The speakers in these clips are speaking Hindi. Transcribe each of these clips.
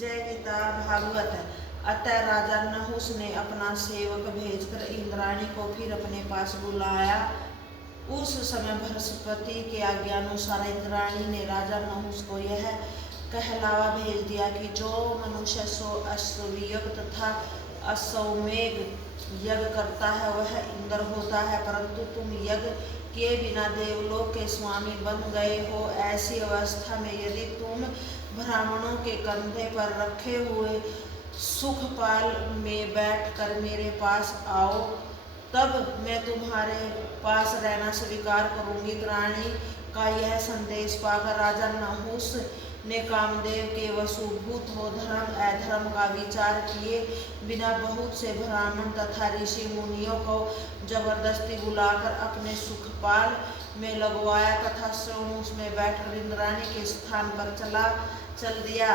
जय गीता भागवत। अतः राजा नहुस ने अपना सेवक भेजकर इंद्राणी को फिर अपने पास बुलाया। उस समय बृहस्पति के आज्ञानुसार इंद्राणी ने राजा नहुस को यह कहलावा भेज दिया कि जो मनुष्य अश्वयज्ञ तथा अश्वमेध यज्ञ करता है वह इंद्र होता है, परंतु तुम यज्ञ किए बिना देवलोक के स्वामी बन गए हो। ऐसी अवस्था में यदि तुम ब्राह्मणों के कंधे पर रखे हुए सुखपाल में बैठकर मेरे पास आओ, तब मैं तुम्हारे पास रहना स्वीकार करूंगी। इंद्राणी का यह संदेश पाकर राजा नहुस ने कामदेव के वशीभूत हो धर्म अधर्म का विचार किए बिना बहुत से ब्राह्मण तथा ऋषि मुनियों को जबरदस्ती बुलाकर अपने सुखपाल में लगवाया तथा स्वयं उसमें बैठकर इंद्राणी के स्थान पर चल दिया।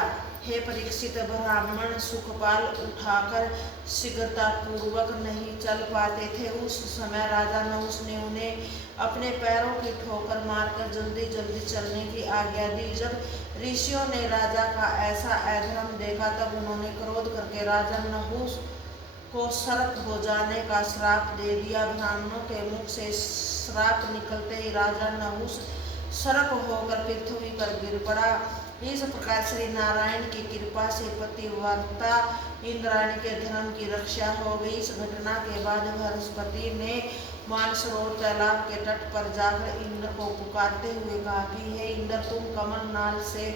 हे परीक्षित, ब्राह्मण सुखपाल उठाकर शीघ्रतापूर्वक नहीं चल पाते थे। उस समय राजा नहुस ने उन्हें अपने पैरों की ठोकर मारकर जल्दी जल्दी चलने की आज्ञा दी। जब ऋषियों ने राजा का ऐसा अधर्म देखा तब उन्होंने क्रोध करके राजा नहुस को सर्प हो जाने का श्राप दे दिया। ब्राह्मणों के मुख से श्राप निकलते ही राजा नहुस सर्प होकर पृथ्वी पर गिर पड़ा। इस प्रकार श्री नारायण की कृपा से पतिव्रता इंद्राणी के धर्म की रक्षा हो गई। इस घटना के बाद बृहस्पति ने मानसरोवर तालाब के तट पर जाकर इंद्र को पुकारते हुए कहा कि हे इंद्र, तुम कमल नाल से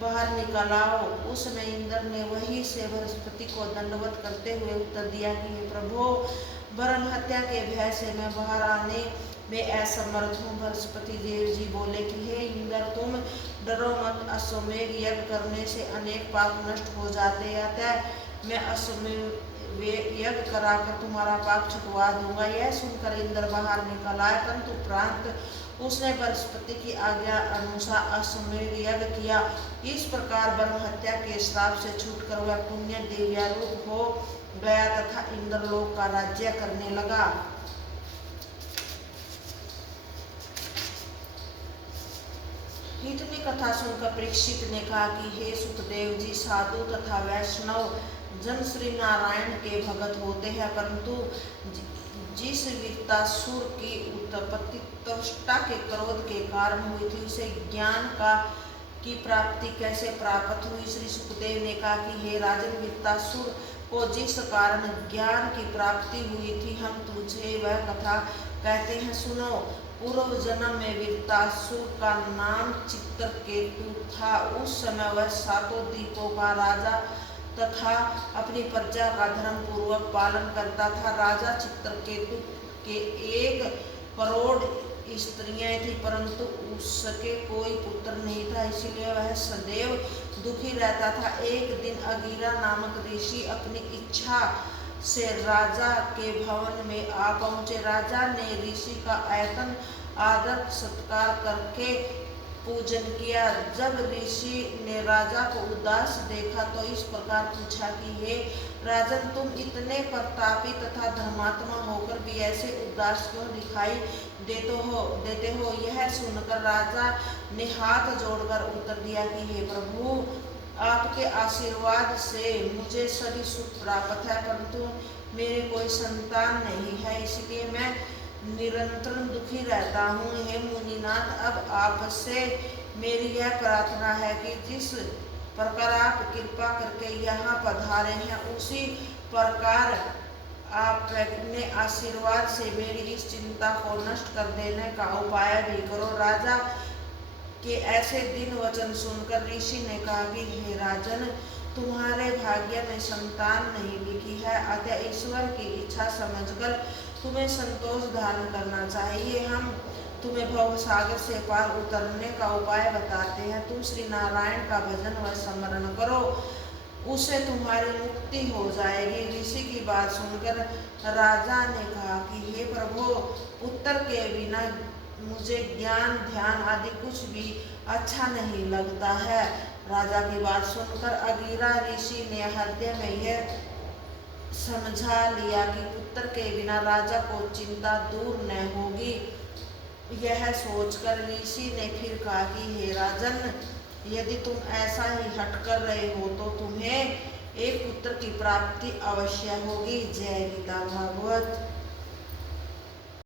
बाहर निकल आओ। उस समय इंद्र ने वहीं से बृहस्पति को दंडवत करते हुए उत्तर दिया कि हे प्रभो, ब्रह्म हत्या के भय से मैं बाहर आने में असमर्थ हूँ। बृहस्पति देव जी बोले कि हे इंद्र, तुम डरो मत, अश्वमेध यज्ञ करने से अनेक पाप नष्ट हो जाते हैं। अतः मैं अश्वमेध यज्ञ कराकर तुम्हारा पाप छुटवा दूंगा। यह सुनकर इंद्र बाहर निकल आया, परंतु उपरांत उसने बृहस्पति की आज्ञा अनुसार अश्वमेध यज्ञ किया। इस प्रकार ब्रह्म हत्या के श्राप से छूटकर वह पुण्य दिव्यारूप हो गया तथा इंद्रलोक का राज्य करने लगा। इतनी कथा सुनकर परीक्षित ने कहा कि हे सुखदेव जी, साधु तथा वैष्णव जन श्री नारायण के भगत होते हैं, परंतु जिस वृत्तासुर की उत्पत्ति त्वष्टा के क्रोध के कारण हुई थी, उसे ज्ञान की प्राप्ति कैसे प्राप्त हुई। श्री सुखदेव ने कहा कि हे राजन, वृत्तासुर को जिस कारण ज्ञान की प्राप्ति हुई थी, हम तुझे वह कथा कहते हैं, सुनो। पूर्व जन्म में वृत्तासुर का नाम चित्रकेतु था। उस समय वह सातों द्वीपों का राजा तथा अपनी प्रजा का धर्म पूर्वक पालन करता था। राजा चित्रकेतु के 1 करोड़ स्त्रियां थी, परंतु उसके कोई पुत्र नहीं था, इसलिए वह सदैव दुखी रहता था। एक दिन अंगिरा नामक ऋषि अपनी इच्छा से राजा के भवन में आ पहुंचे। राजा ने ऋषि का आयतन आदर सत्कार करके पूजन किया। जब ऋषि ने राजा को उदास देखा तो इस प्रकार पूछा कि हे राजन, तुम इतने प्रतापी तथा धर्मात्मा होकर भी ऐसे उदास क्यों दिखाई देते हो। यह सुनकर राजा ने हाथ जोड़कर उत्तर दिया कि हे प्रभु, आपके आशीर्वाद से मुझे सभी सुख प्राप्त है, परंतु मेरे कोई संतान नहीं है, इसलिए मैं निरंतर दुखी रहता हूँ। हे मुनिनाथ, अब आपसे मेरी यह प्रार्थना है कि जिस प्रकार आप कृपा करके यहाँ पधारे हैं, उसी प्रकार आप अपने आशीर्वाद से मेरी इस चिंता को नष्ट कर देने का उपाय भी करो। राजा के ऐसे दिन वचन सुनकर ऋषि ने कहा कि हे राजन, तुम्हारे भाग्य में संतान नहीं लिखी है, अतः ईश्वर की इच्छा समझकर तुम्हें संतोष धारण करना चाहिए। हम तुम्हें भव सागर से पार उतरने का उपाय बताते हैं। तुम श्री नारायण का भजन व स्मरण करो, उससे तुम्हारी मुक्ति हो जाएगी। ऋषि की बात सुनकर राजा ने कहा कि हे प्रभु, पुत्र के बिना मुझे ज्ञान ध्यान आदि कुछ भी अच्छा नहीं लगता है। राजा की बात सुनकर अंगिरा ऋषि ने हृदय में यह समझा लिया कि पुत्र के बिना राजा को चिंता दूर न होगी। यह सोचकर ऋषि ने फिर कहा कि हे राजन, यदि तुम ऐसा ही हट कर रहे हो तो तुम्हें एक पुत्र की प्राप्ति अवश्य होगी। जय गीता भागवत।